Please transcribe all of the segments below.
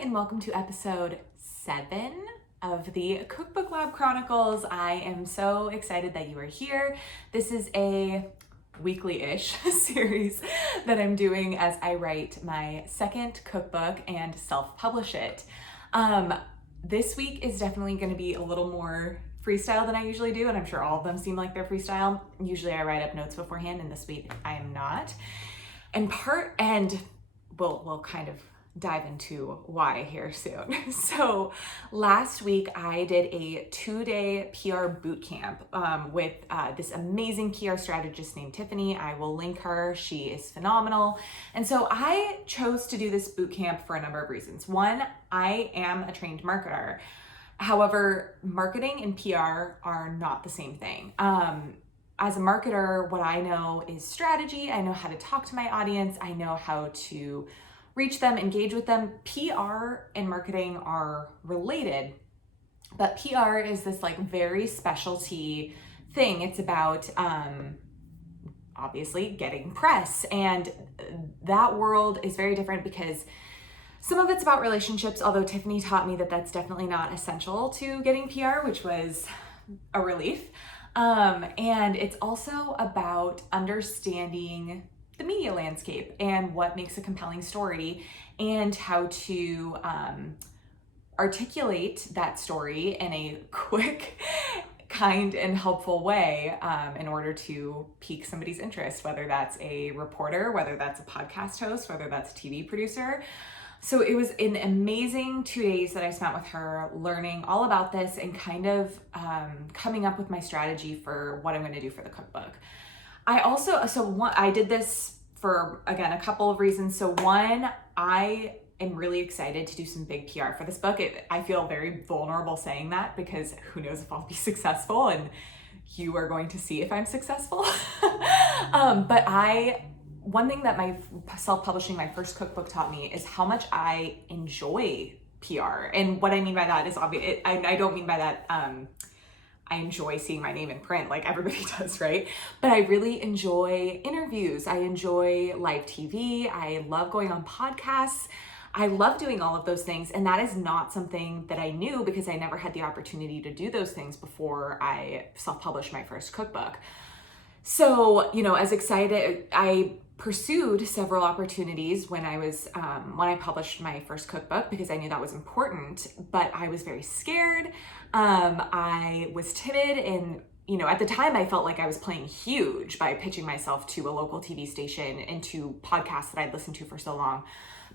and welcome to episode 7 of the Cookbook Lab Chronicles. I am so excited that you are here. This is a weekly-ish series that I'm doing as I write my second cookbook and self-publish it. This week is definitely going to be a little more freestyle than I usually do, and I'm sure all of them seem like they're freestyle. Usually I write up notes beforehand, and this week I am not. And we'll kind of dive into why here soon. So last week I did a 2-day PR boot camp with this amazing PR strategist named Tiffany. I will link her. She is phenomenal. And so I chose to do this boot camp for a number of reasons. One, I am a trained marketer. However, marketing and PR are not the same thing. As a marketer, what I know is strategy. I know how to talk to my audience. I know how to reach them, engage with them. PR and marketing are related, but PR is this like very specialty thing. It's about obviously getting press, and that world is very different because some of it's about relationships, although Tiffany taught me that that's definitely not essential to getting PR, which was a relief. And it's also about understanding the media landscape and what makes a compelling story and how to articulate that story in a quick, kind, and helpful way in order to pique somebody's interest, whether that's a reporter, whether that's a podcast host, whether that's a TV producer. So it was an amazing 2 days that I spent with her learning all about this and kind of coming up with my strategy for what I'm going to do for the cookbook. I did this for, again, a couple of reasons. So one, I am really excited to do some big PR for this book. I feel very vulnerable saying that because who knows if I'll be successful, and you are going to see if I'm successful. One thing that my self-publishing my first cookbook taught me is how much I enjoy PR. And what I mean by that is obvious. I don't mean by that I enjoy seeing my name in print like everybody does, right? But I really enjoy interviews. I enjoy live TV. I love going on podcasts. I love doing all of those things. And that is not something that I knew because I never had the opportunity to do those things before I self-published my first cookbook. So, as excited, I pursued several opportunities when I published my first cookbook because I knew that was important, but I was very scared. I was timid, and, at the time I felt like I was playing huge by pitching myself to a local TV station and to podcasts that I'd listened to for so long.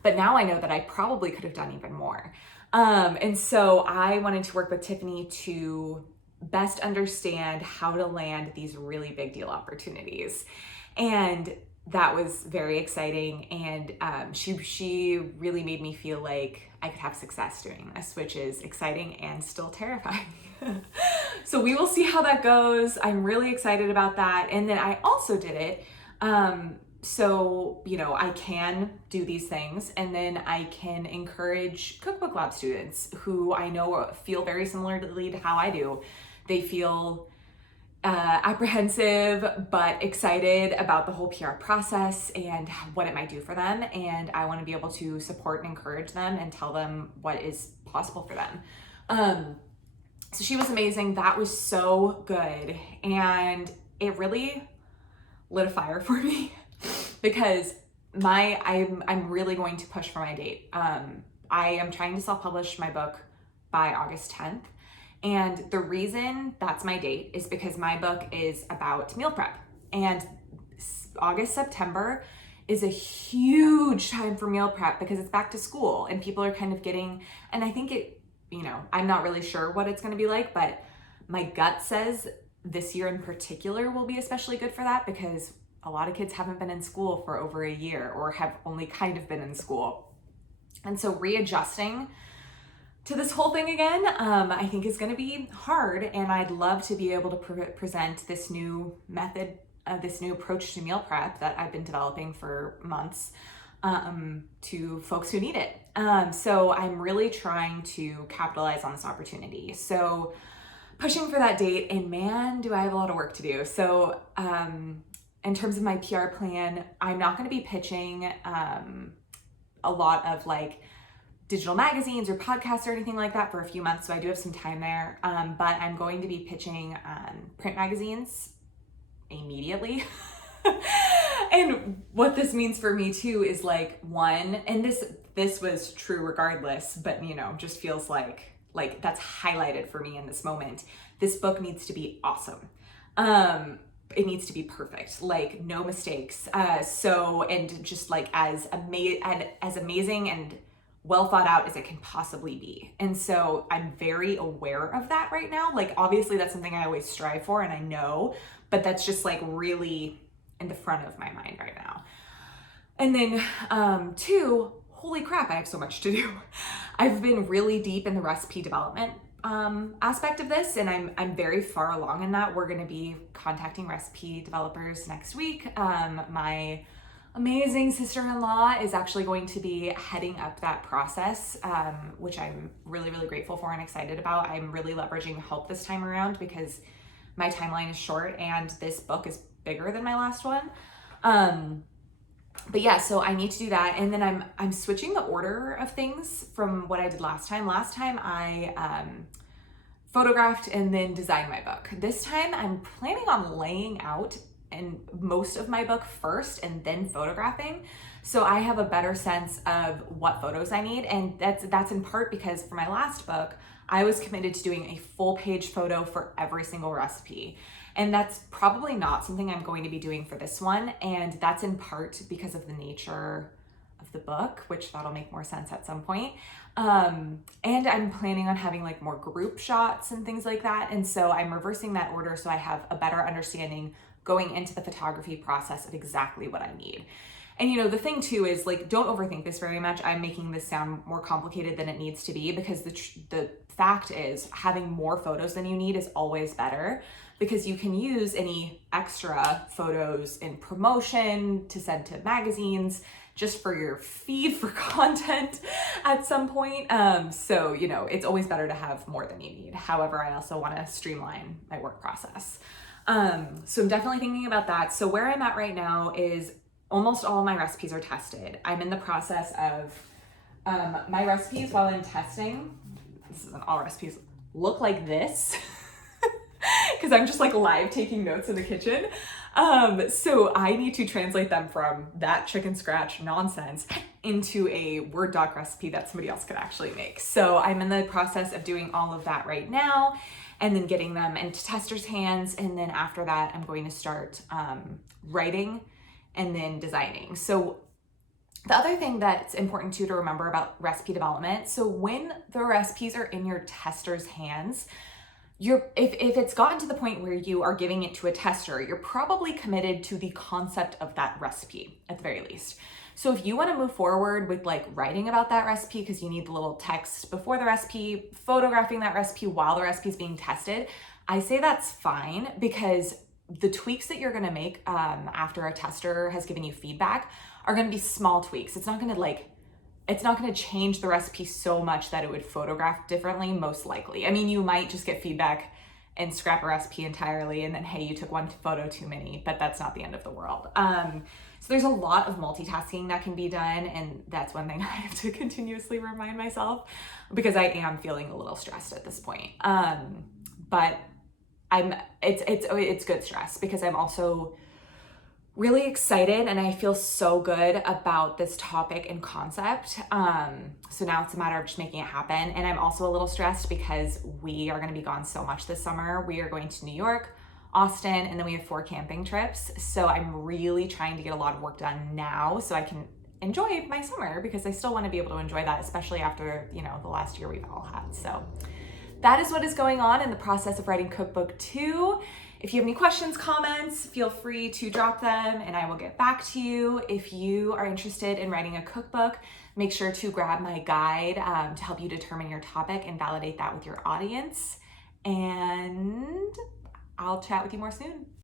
But now I know that I probably could have done even more. And so I wanted to work with Tiffany to best understand how to land these really big deal opportunities. And that was very exciting. And she really made me feel like I could have success doing this, which is exciting and still terrifying. So we will see how that goes. I'm really excited about that. And then I also did it. So, I can do these things, and then I can encourage Cookbook Lab students who I know feel very similarly to how I do. They feel apprehensive but excited about the whole PR process and what it might do for them. And I want to be able to support and encourage them and tell them what is possible for them. So she was amazing. That was so good. And it really lit a fire for me because I'm really going to push for my date. I am trying to self-publish my book by August 10th. And the reason that's my date is because my book is about meal prep. And August, September is a huge time for meal prep because it's back to school and people are kind of and I think I'm not really sure what it's going to be like, but my gut says this year in particular will be especially good for that because a lot of kids haven't been in school for over a year or have only kind of been in school. And so readjusting to this whole thing again, I think is going to be hard. And I'd love to be able to present this new method, this new approach to meal prep that I've been developing for months to folks who need it. So I'm really trying to capitalize on this opportunity. So pushing for that date, and man, do I have a lot of work to do. So in terms of my PR plan, I'm not going to be pitching a lot of like digital magazines or podcasts or anything like that for a few months, so I do have some time there. But I'm going to be pitching print magazines immediately. And what this means for me too is like, one, and this was true regardless, but just feels like that's highlighted for me in this moment. This book needs to be awesome. It needs to be perfect, like no mistakes. And just like as amazing and well thought out as it can possibly be. And so I'm very aware of that right now. Like, obviously that's something I always strive for and I know, but that's just like really in the front of my mind right now. And then two, holy crap, I have so much to do. I've been really deep in the recipe development aspect of this, and I'm very far along in that. We're going to be contacting recipe developers next week. My amazing sister-in-law is actually going to be heading up that process, which I'm really, really grateful for and excited about. I'm really leveraging help this time around because my timeline is short and this book is bigger than my last one. But yeah, so I need to do that. And then I'm switching the order of things from what I did last time. Last time I photographed and then designed my book. This time I'm planning on laying out and most of my book first and then photographing. So I have a better sense of what photos I need. And that's in part because for my last book, I was committed to doing a full page photo for every single recipe. And that's probably not something I'm going to be doing for this one. And that's in part because of the nature of the book, which that'll make more sense at some point. And I'm planning on having like more group shots and things like that. And so I'm reversing that order so I have a better understanding going into the photography process of exactly what I need. And the thing too is like, don't overthink this very much. I'm making this sound more complicated than it needs to be because the fact is having more photos than you need is always better because you can use any extra photos in promotion to send to magazines just for your feed for content at some point. So, it's always better to have more than you need. However, I also want to streamline my work process. So I'm definitely thinking about that. So where I'm at right now is almost all of my recipes are tested. I'm in the process of my recipes while I'm testing. This isn't all recipes look like this because I'm just like live taking notes in the kitchen. So I need to translate them from that chicken scratch nonsense into a Word doc recipe that somebody else could actually make. So I'm in the process of doing all of that right now and then getting them into testers' hands. And then after that, I'm going to start writing and then designing. So the other thing that's important too to remember about recipe development, so when the recipes are in your tester's hands, if it's gotten to the point where you are giving it to a tester, you're probably committed to the concept of that recipe at the very least. So if you want to move forward with like writing about that recipe because you need the little text before the recipe, photographing that recipe while the recipe is being tested, I say that's fine because the tweaks that you're going to make after a tester has given you feedback are going to be small tweaks. It's not going to change the recipe so much that it would photograph differently, most likely. I mean, you might just get feedback and scrap a recipe entirely and then, hey, you took one photo too many, but that's not the end of the world. So there's a lot of multitasking that can be done, and that's one thing I have to continuously remind myself because I am feeling a little stressed at this point. But it's good stress because I'm also really excited and I feel so good about this topic and concept. So now it's a matter of just making it happen. And I'm also a little stressed because we are going to be gone so much this summer. We are going to New York, Austin, and then we have 4 camping trips. So I'm really trying to get a lot of work done now so I can enjoy my summer because I still want to be able to enjoy that, especially after, the last year we've all had. So that is what is going on in the process of writing Cookbook 2. If you have any questions, comments, feel free to drop them and I will get back to you. If you are interested in writing a cookbook, make sure to grab my guide to help you determine your topic and validate that with your audience. And I'll chat with you more soon.